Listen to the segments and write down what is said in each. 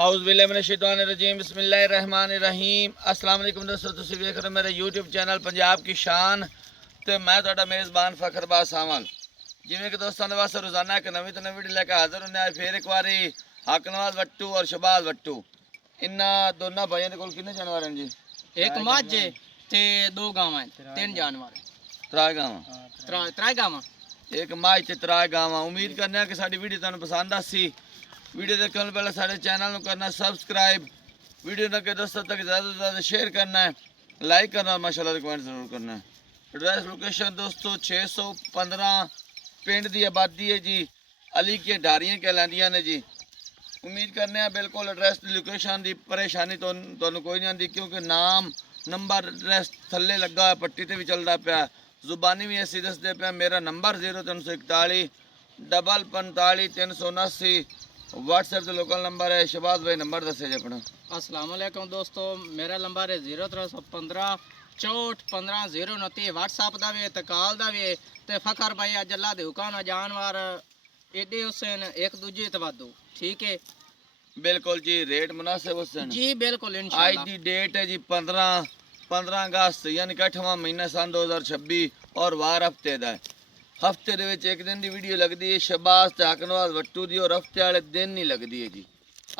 House बिल्लाह मिनश शैतानिर रजीम बिस्मिल्लाहिर रहमानिर रहीम। अस्सलाम वालेकुम दोस्तों, तुसीं वेख रहे हो मेरे यूट्यूब चैनल पंजाब की शान ते मैं तुहाडा मेज़बान फखरबाज सावल। जिवें कि दोस्तों दे वास्ते रोज़ाना एक नवीं तो नवीं वीडियो लेके हाज़िर होने आए फिर एक बारी हक नवाज वट्टू और शहबाज वट्टू। इन्हां दोनों भाइयों दे कोल कितने जानवर हैं जी? एक मझ ते दो गावां, तीन जानवर, त्रै गावां। त्रै गावां, एक मझ ते त्रै गावां। उम्मीद करने कि साडी वीडियो तुहानूं पसंद आसी। वीडियो देखने से पहले सारे चैनल को करना सब्सक्राइब, वीडियो के दोस्तों तक ज़्यादा से ज़्यादा शेयर करना है, लाइक करना और माशाल्लाह कमेंट ज़रूर करना है। एड्रैस लोकेशन दोस्तों 615 पिंड की आबादी है जी, अली के डारियां कहलांदियां ने जी। उम्मीद करने हैं बिल्कुल एड्रैस की लोकेशन की परेशानी तो कोई नहीं आती, क्योंकि नाम नंबर एड्रैस थले लगा हुआ पट्टी से भी चलता पाया, जुबानी भी ऐसी दसते पे। मेरा नंबर 0341 45 379, व्हाट्सएप से लोकल नंबर है। शहबाज भाई नंबर दसे जी अपना। अस्सलाम वालेकुम दोस्तों, मेरा नंबर है 0315 64 15 029। व्हाट्सएप का भी ते कॉल का भी ते फखर भाई अज अल्लाह दे हुक्म नाल जानवर एडे हुसैन एक दूजे ते वाधू, ठीक है बिल्कुल जी, रेट मुनासिब हुसैन जी, बिल्कुल आज इंशाल्लाह। की डेट है जी 15 अगस्त यानी कि 8वां महीना सन 2026 और वार हफ्ते का है। हफ्ते दे विच एक दिन की वीडियो लगती है शहबाज ते हक नवाज वट्टू दी, और हफ्ते वाले दिन ही लगती है जी।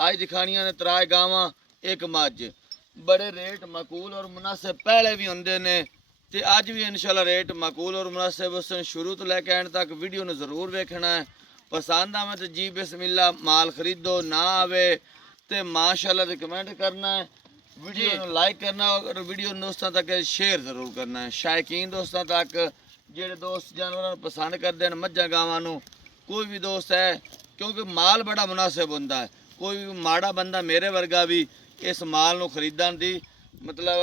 आज दिखानियां ने त्रै गावां एक मझ। बड़े रेट मकूल और मुनासिब पहले भी होंदे ने ते अज भी इंशाल्लाह रेट मकूल और मुनासिब हुसैन। शुरू तो लैके एंड तक वीडियो ने जरूर वेखना है। पसंद आवे तो जी बिस्मिल्लाह माल खरीदो, ना आवे तो माशाल्लाह ते कमेंट करना है, वीडियो को लाइक करना और वीडियो दोस्तों तक शेयर जरूर करना है। शायकीन दोस्तों तक ਜਿਹੜੇ दोस्त जानवर पसंद करते हैं मझां गावां नूं, कोई भी दोस्त है, क्योंकि माल बड़ा मुनासिब होंदा है। कोई भी माड़ा बंदा मेरे वर्गा भी इस माल नूं खरीदण दी मतलब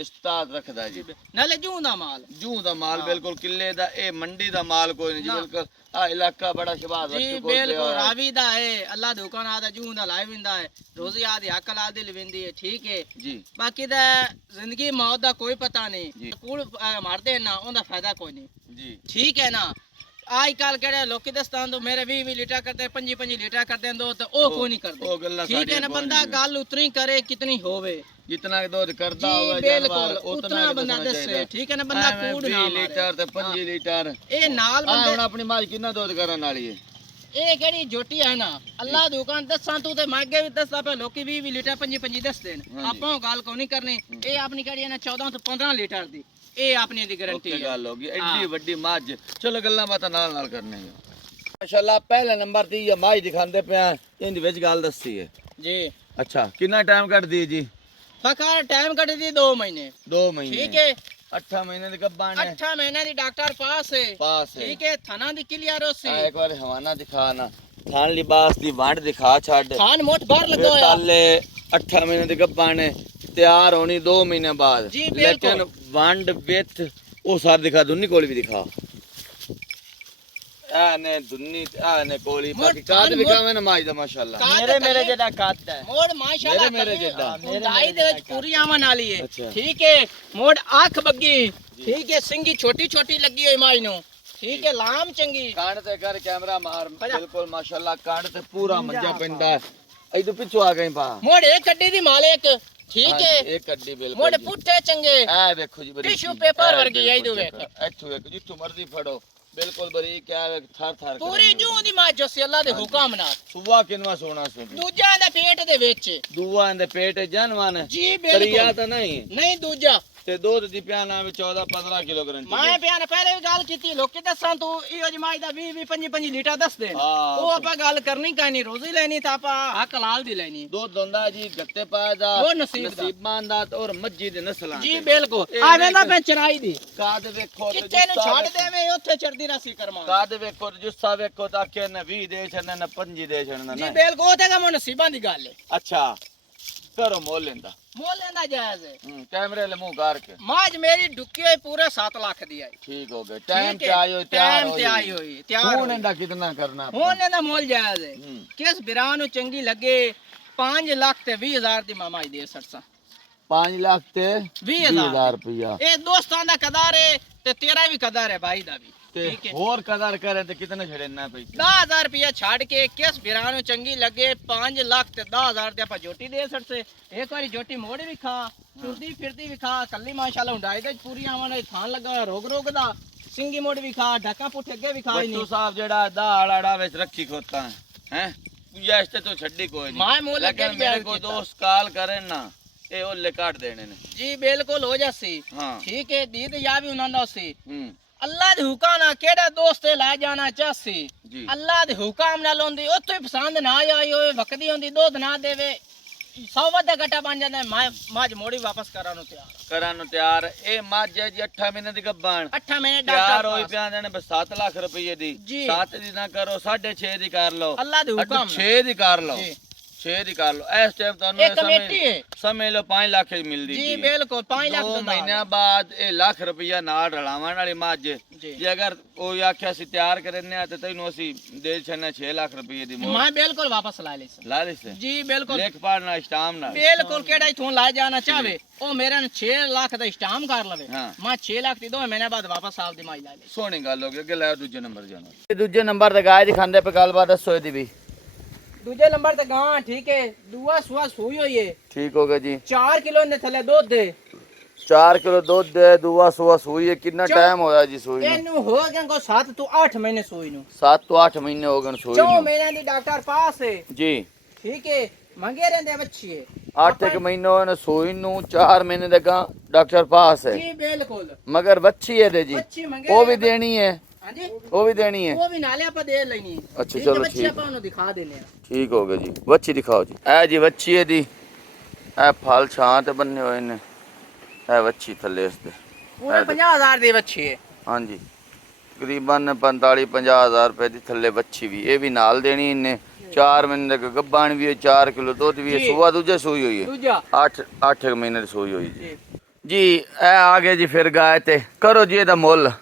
इस्ताद रखदा है जी। नाले जूं दा माल, जूं दा माल बिल्कुल किले दा, ए मंडी दा माल कोई नहीं जी। बिल्कुल आ इलाका बड़ा शहबाज जी वट्टू कोल बिल्कुल पिया होया है। रावी दा है, अल्लाह दे हुक्म नाल जूं दा लाई विंदा है, रोजी आदि हक ला दी विंदी है, ठीक है। जी बाकी दा जिंदगी मौत दा कोई पता जी। नहीं, कूड़ मारदे ना उनदा फायदा कोई नहीं, जी ठीक है ना। आजकल केड़े लोकी दस्तान तो मेरे 20 लीटर करते 25 लीटर करते दो तो ओ कोई नहीं ओ गल्लां करते, ठीक है ना। साड़ियां बंदा कोई नहीं। गल उतनी करे कितनी होवे जितना दूध करदा जी होवे बिल्कुल, जानवर उतना उतना बंदा दसना दसे, चाहिए। ठीक है ना। बंदा कूड़ ना 20 मारे लीटर ते 25 लीटर ए नाल आ बंदे हुण अपनी मां कितना दूध करन वाली है? ਇਹ ਕਿਹੜੀ ਜੋਟੀ ਹੈ ਨਾ, ਅੱਲਾ ਦੀ ਦੁਕਾਨ ਦੱਸਾਂ ਤੂੰ ਤੇ ਮਾਗੇ ਵੀ ਦੱਸਦਾ ਪਿਆ, ਲੋਕੀ 20 ਲੀਟਰ 25 ਦੱਸਦੇ ਨੇ, ਹਾਂਜੀ। ਆਪਾਂ ਉਹ ਗੱਲ ਕੋਈ ਨਹੀਂ ਕਰਨੀ। ਇਹ ਆਪਣੀ ਕਿਹੜੀ ਹੈ ਨਾ 14 ਤੋਂ 15 ਲੀਟਰ ਦੀ, ਇਹ ਆਪਣੀ ਦੀ ਗਾਰੰਟੀ ओके ਹੈ। गल होगी हाँ। एडी वड्डी मझ। चलो गल्लां बातां नाल करने माशाल्लाह। पहले नंबर ती ये मझ दिखांदे पे इंदी विच गल दस्सी है। जी अच्छा कितना टाइम कट दी जी? फकर टाइम कट दी 2 महीने, 2 महीने ठीक है। 8 महीने दी गब्बान है 8 महीने दी डॉक्टर पास है, पास है। ठीक है। थाना दी क्लियर हो सी, आ एक बार हवाना दिखा ना, थान लिबास दी वांड दिखा छड़ थान मोट बाहर लगा होया ताले 8 महीने दी गब्बान है, तैयार होनी 2 महीने बाद। जी, बिल्कुल। लेकिन वांड विथ ओ सार दिखा, दुन्नी कोली भी दिखा, ने दुन्नी ने कोली मोट बाकी काद थान दिखावे ना माज दा माशाल्लाह। मेरे जेड़ा कद है मोड़ माशाल्लाह मेरे जेड़ा। उंदाई दे विच पूरी आवन वाली है, अच्छा। ठीक है। मोड़ आंख बग्गी, ठीक है। सिंगी छोटी छोटी लगी हुई माई नु, ठीक है। लाम चंगी कांड ते कर कैमरा मार भजा। बिल्कुल माशाल्लाह कांड ते पूरा मज्जा पिंदा है। आई तो पिछू आ गई पा मोड़ एक कड्डी दी मालिक, ठीक है। एक कड्डी बिल्कुल मोड़ जी। पुट्ठे चंगे ए देखो जी बरीकी। टिश्यू पेपर ए वर्गी आई दो बिल्कुल वेख, इथों एक जिथों मर्जी फड़ो बिल्कुल बरीक क्या थर थर पूरी जूं दी मां जो सी अल्लाह दे हुक्म नाल। सुवा किनवा सोना सुन दूजा दे पेट दे विच दुआ इंदे पेट जानवान जी करिया बिल्कुल तो नहीं नहीं दूजा ते दूध दी प्याना में 14-15 किलो गारंटी मैं प्यान पहले भी गल कीती, लोकी दसां तू इहो जी माई दा 20 25 लीटर दस दे, हाँ। ਉਹ ਆਪਾਂ ਗੱਲ ਕਰਨੀ ਕਾਨੀ ਰੋਜ਼ੀ ਲੈਣੀ ਤਾਂ ਆਪਾਂ ਹੱਕ ਲਾਲ ਦੀ ਲੈਣੀ दूध दोंदा जी गत्ते पाया दा ਉਹ ਨਸੀਬ ਦਾ नसीबां दा और मज्जी दे नस्लां ਜੀ दे। ਬਿਲਕੁਲ। ਇਹ ਆਵੇਂ ਦਾ ਨਹੀਂ ਮੈਂ ਚਰਾਈ ਦੀ काद वेखो ते ਕਿੱਥੇ ਨੂੰ जुस्सा ਛੱਡ वेखो। ਦੇਵੇਂ ਉੱਥੇ ਚੜਦੀ ਰਾਸੀ ਕਰਮਾ काद वेखो ते जुस्सा वेखो तां के न 20 दे छड़ना न 25 दे छड़ना ਜੀ ना। ਬਿਲਕੁਲ। ਉਹ ਤੇ ਕਾ ਨਸੀਬਾਂ ਦੀ ਗੱਲ ਹੈ, अच्छा करो मोल लेंदा ਮੋਲ ਲੈਂਦਾ ਜਾਇਜ਼ ਹੈ। कैमरे ले मुंह गार के ਮਾਜ ਮੇਰੀ ਡੁੱਕੀ ਹੋਈ ਪੂਰੇ 7 ਲੱਖ ਦੀ ਆਈ, ठीक हो गए टाइम ठीक पे है। आयो तैयार टाइम हो ते आई होई ਤਿਆਰ कौन ਹੋਈ। इंदा कितना करना ਹੁਣ ਇਹਦਾ ਮੁੱਲ ਜਾਇਜ਼ ਹੈ। हम्म। ਕਿਸ ਬਿਰਾਂ ਨੂੰ ਚੰਗੀ ਲੱਗੇ 5 ਲੱਖ ਤੇ 20 ਹਜ਼ਾਰ ਦੀ ਮਾਮਾ ਦੇ ਸਰਸਾ 5 लाख ते 20,000 रुपया। ਇਹ ਦੋਸਤਾਂ ਦਾ ਕਦਾਰ ਹੈ ਤੇ ਤੇਰਾ ਵੀ ਕਦਾਰ ਹੈ ਭਾਈ ਦਾ ਵੀ। ਤੇ ਠੀਕ ਹੈ। ਹੋਰ ਕਦਰ ਕਰੇ ਤੇ ਕਿਤਨੇ ਛੜਨਾ ਪਈ 10000 ਰੁਪਇਆ ਛੱਡ ਕੇ ਕਿਸ ਬਿਰਾਂ ਨੂੰ ਚੰਗੀ ਲੱਗੇ 5 ਲੱਖ ਤੇ 10000 ਤੇ ਆਪਾਂ ਜੋਟੀ ਦੇ ਸਕਦੇ। ਇੱਕ ਵਾਰੀ ਜੋਟੀ ਮੋੜ ਵੀ ਖਾ, ਤੁਰਦੀ ਫਿਰਦੀ ਵੀ ਖਾ, ਕੱਲੀ ਮਾਸ਼ਾਅੱਲਾ ਹੁੰਡਾਈ ਦੇ ਪੂਰੀ ਆਵਣ ਥਾਂ ਲੱਗਾ ਰੋਗ ਦਾ ਸਿੰਗੀ ਮੋੜ ਵੀ ਖਾ, ਢਾਕਾ ਪੁੱਠੇ ਅੱਗੇ ਵੀ ਖਾ ਹੀ ਬੱਟੂ ਨਹੀਂ। ਸਾਹਿਬ ਜਿਹੜਾ ਦਾੜਾ ਵਿੱਚ ਰੱਖੀ ਖੋਤਾ ਹੈ पूजा इससे तो छड्डी कोई मां नहीं मोह लगे लेकिन मेरे को दोस्त काल करे ना ये ओले काट देने ने जी बिल्कुल हो जासी। हाँ ठीक है दीद या भी उन्होंने सी हम्म अल्लाह दे हुक्म ना केड़ा दोस्त ला जाना चाहसी जी अल्लाह दे हुक्म नाल होंदी ओथे पसंद ना आई होए वकदी होंदी दूध ना देवे 100 वधे घटा बन जांदा माज मोड़ी वापस करानो तैयार ए माज जी 8 महीने दी गब्बान 8 महीने तैयार डॉक्टर होई पिया ने 7 लाख रुपए दी जी। 7 दी ना करो 6.5 दी कर लो अल्लाह दे हुक्म 6 दी कर लो जी 6 दी कर लो इस टाइम तो एक कमेटी है समझ लो 5 लाख दी मिलदी जी बिल्कुल 5 लाख 2 दा महीने बाद ए लाख रुपया नाल रलावन वाली मज जी जे अगर कोई आख्या सी तैयार करने ते तैनू असी दे छने 6 लाख रुपए दी मोहर मैं बिल्कुल वापस ला ली ला ली से जी बिल्कुल लेख पाड़ ना स्टाम ना बिल्कुल केड़ा इथों ला जाना चाहे ओ मेरे 6 लाख दा स्टाम कर लवे हाँ। मैं 6 लाख दी 2 महीने बाद वापस साल दी माई ला ली सोनी गल हो गई अगे लै दूजे नंबर जाना दूजे नंबर ते गाय दिखांदे पे गलबात दसो दी भी दूजे नंबर ते गां ठीक है दुआ सुआ सूई होई है ठीक हो गया जी 4 किलो ने थले दूध दे 4 किलो दूध दे दुआ सुआ सूई है कितना चौ- टाइम होया जी सूई नु एनु हो गए को 7 तो 8 महीने सूई नु 7 तो 8 महीने हो गए सूई 4 नु महीने दी डॉक्टर पास है जी ठीक है मंगे रहंदे बच्ची है 8 एक महीनों ने सूई नु 4 महीने तक डॉक्टर पास है जी बिल्कुल मगर बच्ची है दे जी बच्ची मंगे वो भी देनी है हां जी वो भी देनी है वो भी नाले आपा दे लेनी है अच्छा, ठीक है, चलो बच्ची ठीक आपा उन्हें दिखा देने हैं ठीक हो गया जी बच्ची दिखाओ जी ए जी बच्ची है दी ए फल छां ते बन्ने होए ने ए बच्ची थल्ले इस दे पूरे 50000 दी बच्ची है हाँ जी तकरीबन 45-50 हज़ार रुपए की थल्ले बच्ची भी ये भी नाल देनी इन्हें 4 महीने तक गब्बान भी है 4 किलो दूध भी है जी। सुबह दूजे सूई हुई है दूजा 8 महीने की सूई हुई जी जी जी ए आ गए जी फिर गाय ते करो जी एदा मुੱਲ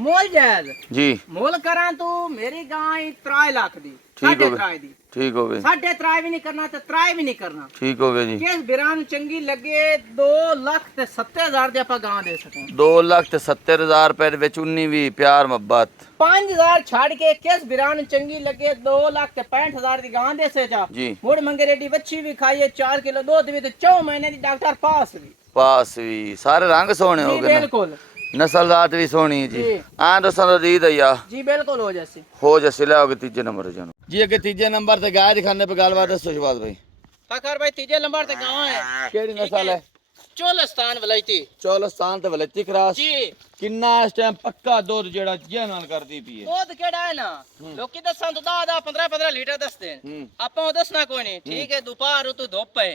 मोल जायज जी मोल करा तू मेरी गाय 3 लाख दी ठीक हो 3.5 गया दी ठीक हो गए 3.5 भी नहीं करना ते 3 भी नहीं करना ठीक हो गया जी किस बिरान चंगी लगे 2 लाख ते 70,000 दे आपा गां दे सको 2,70,000 रुपए दे विच 19 भी प्यार मोहब्बत 5000 छाड़ के किस बिरान चंगी लगे 2 लाख ते 65,000 दी गां दे से जा जी मुड़ मंगे रेडी बच्ची भी खाइए 4 किलो दूध भी ते 4 महीने दी डॉक्टर पास भी पास भी सारे रंग सोने हो जी गए ना। बिल्कुल नस्ल जात भी सोनी है जी जी। हाँ दोस्तों तो दी दैया जी बिल्कुल हो जैसे हो जैसे ले आओगे तीजे नंबर जानो जी अगे तीजे नंबर ते गाय दिखाने पे गलबात दसो शहबाज भाई फकर भाई तीजे नंबर ते गां है केड़ी नस्ल है चोलस्तान वलायती चौलस्तान ते वलेती क्रॉस जी किन्ना इस टाइम पक्का दूध जेड़ा जहनाल करदी पई है दूध केड़ा है ना लोकी दसन तो 10-15 लीटर दसदे ਆਪਾਂ ਉਹ ਦੱਸਣਾ ਕੋਈ ਨਹੀਂ ਠੀਕ ਹੈ ਦੁਪਹਿਰ ਨੂੰ ਤੂੰ ਧੁੱਪ ਹੈ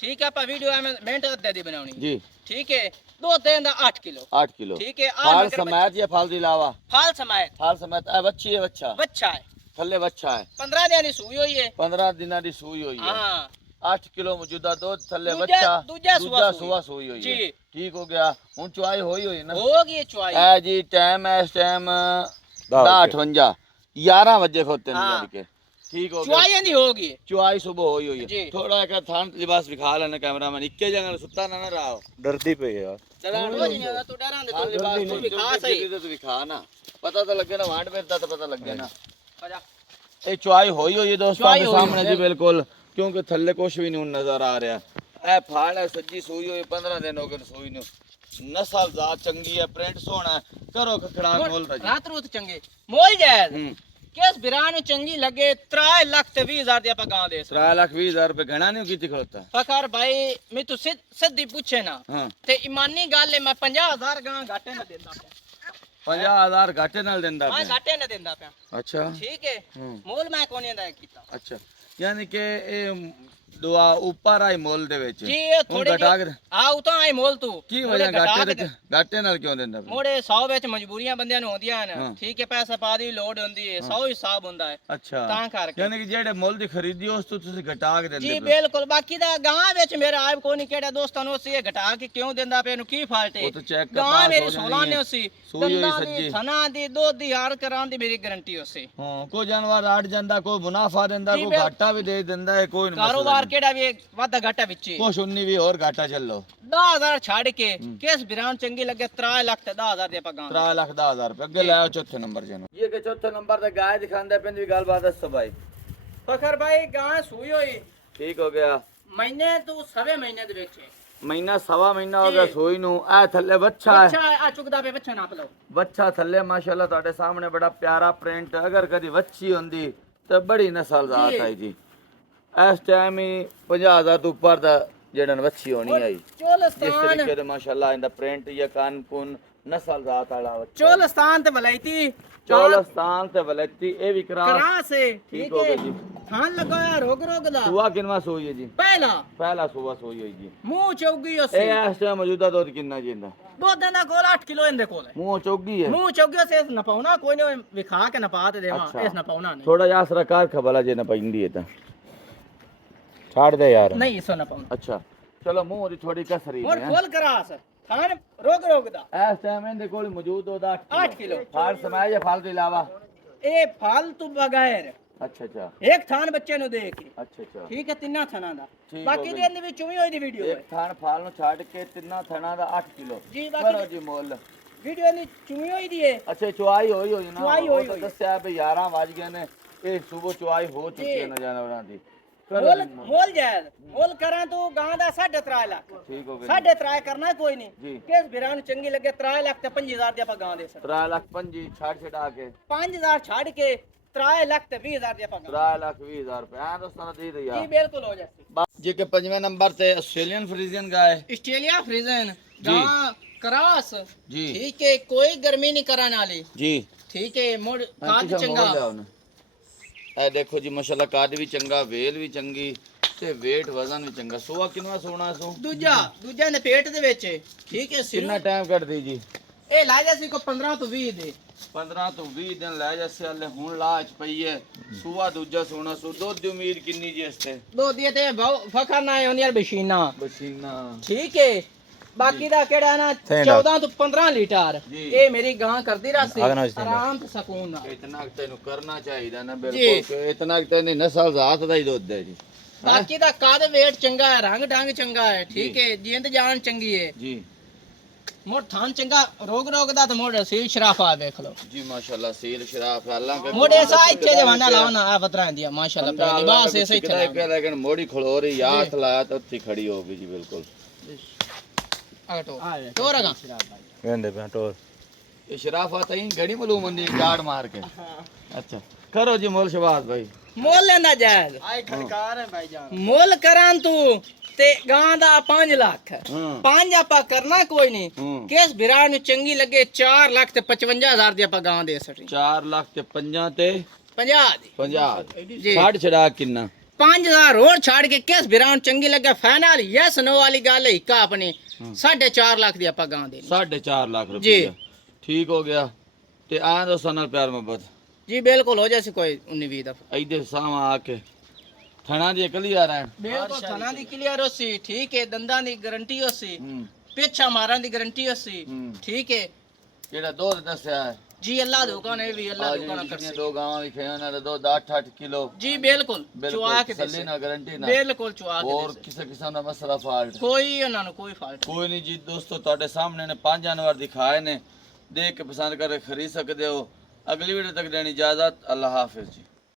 ਠੀਕ ਹੈ ਆਪਾਂ ਵੀਡੀਓ ਐਵੇਂ ਮਿੰਟ ਅੱਧੇ ਦੀ ਬਣਾਉਣੀ जी ਠੀਕ ਹੈ ਦੁੱਧ ਦੇਂਦਾ 8 ਕਿਲੋ 8 किलो ਠੀਕ ਹੈ फल समेत या फल के अलावा ਫਲ ਸਮਾਏ फल समेत ए बच्ची है बच्चा ਬੱਚਾ ਹੈ थल्ले बच्चा है 15 ਦਿਨਾਂ ਦੀ ਸੂਈ ਹੋਈ ਹੈ 15 दिना दी सूई हुई है ਹਾਂ 8 किलो मौजूदा दूध थल्ले दूजा- बच्चा दूजा सुआ सुआ सूई हुई है जी। ठीक हो गया हुन चुआई होई हुई ना ਹੋ ਗਈ ਚੁਆਈ ए जी टाइम है इस टाइम 10:58 11 बजे खोते हैं हाँ। यानी के ठीक हो गया ਚੁਆਈ ਇਹਦੀ ਹੋ ਗਈ चुआई सुबह हुई हुई जी। है थोड़ा एक थान लिबास दिखा लेना कैमरामैन इक्के जगह सुता ना रहा डरती पे यार ਕੁਝ ਨਹੀਂ ਹੋਗਾ ਤੂੰ ਡਰਾਂ ਦੇ ਤੂੰ ਲਿਬਾਸ ਤੂੰ ਵੀ ਖਾ ਸਹੀ तो दिखा ना पता तो लगे ना वांड मेरता तो पता लगे ना ਆਜਾ ये चुआई हुई हुई है दोस्तों चुआई आपके हुई सामने जी बिल्कुल क्योंकि थल्ले कुछ भी नहीं नजर आ रहा ए फाड़ है सज्जी सूई हुई 15 दिन हो गए सूई नु नस्ल जात चंगी है प्रिंट सोना है करो खड़ा मोल ता जी ਰਾਤ ਰੂਤ ਚੰਗੇ ਮੋਲ ਜਾਇਜ਼ हम्म ਕਿਸ ਬਿਰਾਨ ਨੂੰ ਚੰਗੀ ਲੱਗੇ 3 ਲੱਖ ਤੇ 20,000 ਦੀ ਆਪਾਂ ਗਾਂ ਦੇ 3,20,000 रुपए घना नहीं की खड़ोता ਫਕਰ ਭਾਈ ਮੈਂ ਤੂੰ ਸਿੱਧੀ ਪੁੱਛੇ ਨਾ हाँ ਤੇ ਇਮਾਨੀ ਗੱਲ ਹੈ ਮੈਂ 50,000 ਗਾਂ ਘਾਟੇ ਨਾ ਦਿੰਦਾ ਪਿਆ 50,000 घाटे नाल देंदा ਮੈਂ पिया। ਘਾਟੇ ਨਾ ਦਿੰਦਾ ਪਿਆ अच्छा ਠੀਕ ਹੈ हम्म ਮੋਲ ਮੈਂ ਕੋਨੇ ਦਾ ਕੀਤਾ अच्छा यानी कि ए दुआ ऊपर आई मोल दे विच ਜੀ ਇਹ ਹੁਣ ਥੋੜੇ ਘਟਾ ਕੇ ਆ ਉਤਾਂ ਆਈ ਮੋਲ ਤੂੰ की ਥੋੜੇ वजह ਘਟਾ घाटे ਕੇ घाटे नाल क्यों देंदा पिया? ਮੋੜੇ 100 ਵਿੱਚ ਮਜਬੂਰੀਆਂ ਬੰਦਿਆਂ ਨੂੰ ਹੁੰਦੀਆਂ ਹਾਂ। ਨੇ ਠੀਕ ਹੈ ਪੈਸਾ ਪਾ ਦੀ ਲੋੜ ਹੁੰਦੀ ਹੈ 100 ਹਿਸਾਬ ਹੁੰਦਾ ਹੈ अच्छा ਤਾਂ ਕਰਕੇ यानी कि जेड़े मोल दी खरीदी उस तो तुसी घटा के देंदे ਜੀ पिया। ਬਿਲਕੁਲ ਬਾਕੀ ਦਾ ਗਾਂ ਵਿੱਚ ਮੇਰਾ ਆਇਬ ਕੋਈ ਨਹੀਂ ਕਿਹੜਾ ਦੋਸਤਾਂ ਨੂੰ ਅਸੀਂ ਇਹ ਘਟਾ ਕੇ ਕਿਉਂ ਦਿੰਦਾ ਪਿਆ ਇਹਨੂੰ ਕੀ ਫਾਲਟ ਹੈ ਉਹ ਤਾਂ check ਗਾਂ ਪਾਸ ਮੇਰੀ ਹੋ ਜਾਣੀ 16 ਨੇ ਹੈ। ਉਸੀ ਸੂਈ ਹੋਈ ਦੰਦਾਂ ਸੱਜੀ। ਦੀ ਥਣਾ ਦੀ ਦੁੱਧ ਦੀ ਹਾਰ ਕਰਾਂ ਦੀ ਮੇਰੀ ਗਾਰੰਟੀ ਉਸੇ हाँ कोई जानवर आट जांदा कोई मुनाफा देंदा जी, कोई बिल- घाटा भी दे देंदा है कोई नहीं ਕਾਰੋਬਾਰ ਕਿਹੜਾ ਵੀ ਵਾਧਾ ਘਾਟਾ ਵਿੱਚ ਹੀ। कुछ 19 भी और घाटा चल लो 10,000 ਛੱਡ ਕੇ ਕਿਸ ਬਿਰਾਨ ਚੰਗੀ चंगी लगे 3 लाख ते 10,000 दी ਆਪਾਂ ਗਾਂ 3 ਲੱਖ 10,000 रुपए अगे ले आओ चौथे नंबर जन ये के चौथे नंबर ते गाय दिखांदा पिंड भी गलबात दसो भाई फखर भाई गां सूई होई ठीक हो गया महीने तू सवे महीने दे ਵਿੱਚ महीना सवा महीना हो गया सोई नु आ थल्ले बच्चा है अच्छा आ चुकदा पे बच्चा नाप लਓ बच्चा थल्ले माशाल्लाह ਤੁਹਾਡੇ सामने बड़ा प्यारा प्रिंट अगर कदी बच्ची होंदी तो बड़ी नस्ल जात आई जी इस टाइम ही 50,000 तो ऊपर दा जेड़न बच्ची होनी आई जिस चोलस्तान तरीके से माशाल्लाह इंदा प्रिंट या कानपुन नस्ल जात वाला बच्चा चोलस्तान ते वलायती चोलस्तान ते वलैती ए भी करा से ठीक हो गया जी थान लगाया रोग रोग दा सुआ किनवा सोई है जी पहला सुआ सोई है जी मुंह चौगी ए उसी इस टाइम मौजूदा दूध कितना जी इंदा दुध दा कोल 8 किलो इंदे कोल है मुंह चौगी है मुंह चौगी से नपाउना कोई ने विखा के नपा ते देवा अच्छा। इस नपाउना नहीं थोड़ा जा सरकार खबला जे न पैंदी है ता छाड़ दे यार नहीं इसो नपाउना अच्छा चलो मुंह दी थोड़ी कसरी और है खोल करास थान रोग रोग दा इस टाइम इंदे कोल मौजूद होदा 8 किलो फाल समाया या फाल के अलावा ए फालतू बगैर अच्छा अच्छा एक थान बच्चे नु देख अच्छा अच्छा ठीक है तिन्ना थाना दा ठीक बाकी हो दे अंदर विच चुमी होई दी वीडियो एक थान फाल नु छाड़ के तिन्ना थना दा 8 किलो जी बाकी करो जी मोल वीडियो नी चुमी होई दी है अच्छा चुआई होई होई ना चुआई वो होई तो होई। दस्या भी 11 बज गए ने ए सुबह चुआई हो चुकी है जी। न जानवरां दी मोल मोल जायज मोल करा तू गां दा 3.5 लाख ठीक हो गया 3.5 करना है कोई जी। नहीं किस बिरान चंगी लगे 3 लाख ते 5,000 दे ਆਪਾਂ गां दे सकते 3 लाख 5 छाड़ छड़ा के 5,000 छाड़ के 3 लाख ते 20,000 दे ਆਪਾਂ गां 3 लाख 20,000 रुपए आ दोस्तों ने दे जी दिया बिल्कुल हो जाए जी के पंजवें नंबर ते ऑस्ट्रेलियन फ्रीजियन गाय ऑस्ट्रेलिया फ्रीजन जी। गां क्रास जी ठीक है कोई गर्मी नहीं कराने वाली जी ठीक है मोड़ काद चंगा ए देखो जी माशाल्लाह काद भी चंगा वेल भी चंगी ते वेट वजन भी चंगा सोआ किनवा सोना सो दूजा ने पेट दे ਵਿੱਚ ठीक है कितना टाइम कट दी जी ਇਹ ਲਾ ਜਾ ਸੀ ਕੋ 15 ਤੋਂ 20 ਦੇ 15 ਤੋਂ 20 ਦਿਨ ਲੈ ਜੈਸੇ ਹਲੇ ਹੁਣ ਲਾਚ ਪਈ ਹੈ ਸੂਆ ਦੂਜਾ ਸੋਨਾ ਸੋ ਦੁੱਧ ਦੀ ਉਮੀਦ ਕਿੰਨੀ ਜੀ ਇਸ ਤੇ ਦੋ ਦੀ ਤੇ ਫਖਰ ਨਾ ਆਉਂਦੀ ਯਾਰ ਬਸ਼ੀਨਾ ਬਸੀਨਾ ਠੀਕ ਹੈ ਬਾਕੀ ਦਾ ਕਿਹੜਾ ਨਾ 14 ਤੋਂ 15 ਲੀਟਰ ਜੀ। ਇਹ ਮੇਰੀ ਗਾਂ ਕਰਦੀ ਰਹੀ ਆਰਾਮ ਤੇ ਸਕੂਨ ਨਾਲ ਇਤਨਾ ਤੈਨੂੰ ਕਰਨਾ ਚਾਹੀਦਾ ਨਾ ਬਿਲਕੁਲ ਕਿ ਇਤਨਾ ਤੈਨੂੰ ਨਸਲ ਜ਼ਾਤ ਦਾ ਹੀ ਦੁੱਧ ਹੈ ਜੀ ਬਾਕੀ ਦਾ ਕਾਦ weight ਚੰਗਾ ਹੈ ਰੰਗ ਢੰਗ ਚੰਗਾ ਹੈ ਠੀਕ ਹੈ ਜਿੰਦ ਜਾਨ ਚੰਗੀ ਹੈ ਜੀ ਮੋੜ ਥਾਨ ਚੰਗਾ ਰੋਗ ਦਾ ਤੇ ਮੋੜ ਸੀਲ ਸ਼ਰਾਫਾ ਵੇਖ ਲਓ जी माशाल्लाह सील शराफ अल्लाह के ਮੋੜੇ ਸਾ ਇੱਥੇ ਜਵਾਨਾ ਲਾਉਣਾ ਆ ਬਤਰਾਂ ਦੀ ਮਾਸ਼ਾਅੱਲਾ ਪੈ ਲਿਬਾਸ ਐਸੇ ਇੱਥੇ किधर के लेकिन मोड़ी खड़ो रही हाथ लाया तो उत्ती खड़ी होगी जी बिल्कुल ਆਟੋ ਤੋਰ ਅਗਾ वेंदे पे टोर ये शराफ आता ही घड़ी मालूम होंदी गाड़ मार के अच्छा करो जी मोल शबाज भाई ਮੁੱਲ ਲੈਂਦਾ ਜਾਇਜ਼ ਆਏ ਖੜਕਾਰ ਹੈ ਭਾਈ ਜਾਨ ਮੁੱਲ ਕਰਾਂ ਤੂੰ ਤੇ ਗਾਂ ਦਾ 5 ਲੱਖ हां 5 ਆਪਾਂ ਕਰਨਾ ਕੋਈ ਨਹੀਂ हूं ਕਿਸ ਵਿਰਾ ਨੂੰ ਚੰਗੀ ਲੱਗੇ 4 ਲੱਖ ਤੇ 55,000 ਦੀ ਆਪਾਂ ਗਾਂ ਦੇ ਸਕਦੀ 4 लाख ते 50 ते 50 ਦੀ 50 ਜੀ छाड़ छड़ा किन्ना 5,000 ਹੋਰ ਛੱਡ ਕੇ ਕਿਸ ਵਿਰਾ ਨੂੰ ਚੰਗੀ ਲੱਗੇ ਫਾਈਨਲ ਯੈਸ ਨੋ ਵਾਲੀ ਗੱਲ ਹੈ ਇੱਕਾ ਆਪਣੀ 4.5 ਲੱਖ ਦੀ ਆਪਾਂ ਗਾਂ ਦੇ 4.5 लाख जी। रुपए ठीक हो गया ते आया दोस्तों नाल प्यार मोहब्बत ਜੀ ਬਿਲਕੁਲ ਹੋ ਜਾਏ ਕੋਈ 19-20 ਦਫਾ इधर सामा आके थना दी कली आ रहा है ਬਿਲਕੁਲ ਥਣਾ ਦੀ ਕਲੀਅਰ ਹੋਸੀ ਠੀਕ ਹੈ ਦੰਦਾਂ ਦੀ ਗਾਰੰਟੀ ਹੋਸੀ हम्म ਪਿੱਛਾ ਮਾਰਾਂ ਦੀ ਗਾਰੰਟੀ ਹੋਸੀ हम्म ਠੀਕ ਹੈ केड़ा दूध दसया है ਜੀ ਅੱਲਾ ਦੇ ਹੁਕਮ ਹੈ ਵੀ ਅੱਲਾ ਦੇ ਹੁਕਮ जितनी ਕਰਸੀ दो गांव लिखे हैं ना दो 8 किलो ਜੀ ਬਿਲकुल ਚੁਆ ਕੇ तसल्ली ना गारंटी ना ਬਿਲकुल ਚੁਆ ਕੇ और किसी किस्म का मसला फाल्ट ਕੋਈ ਉਹਨਾਂ ਨੂੰ ਕੋਈ ਫਾਲਟ कोई नहीं जी दोस्तों ਤੁਹਾਡੇ सामने ने 5 जानवर दिखाए ने देख के पसंद करके खरीद सकते हो अगली वीडियो तक देनी इजाजत अल्लाह हाफिज जी।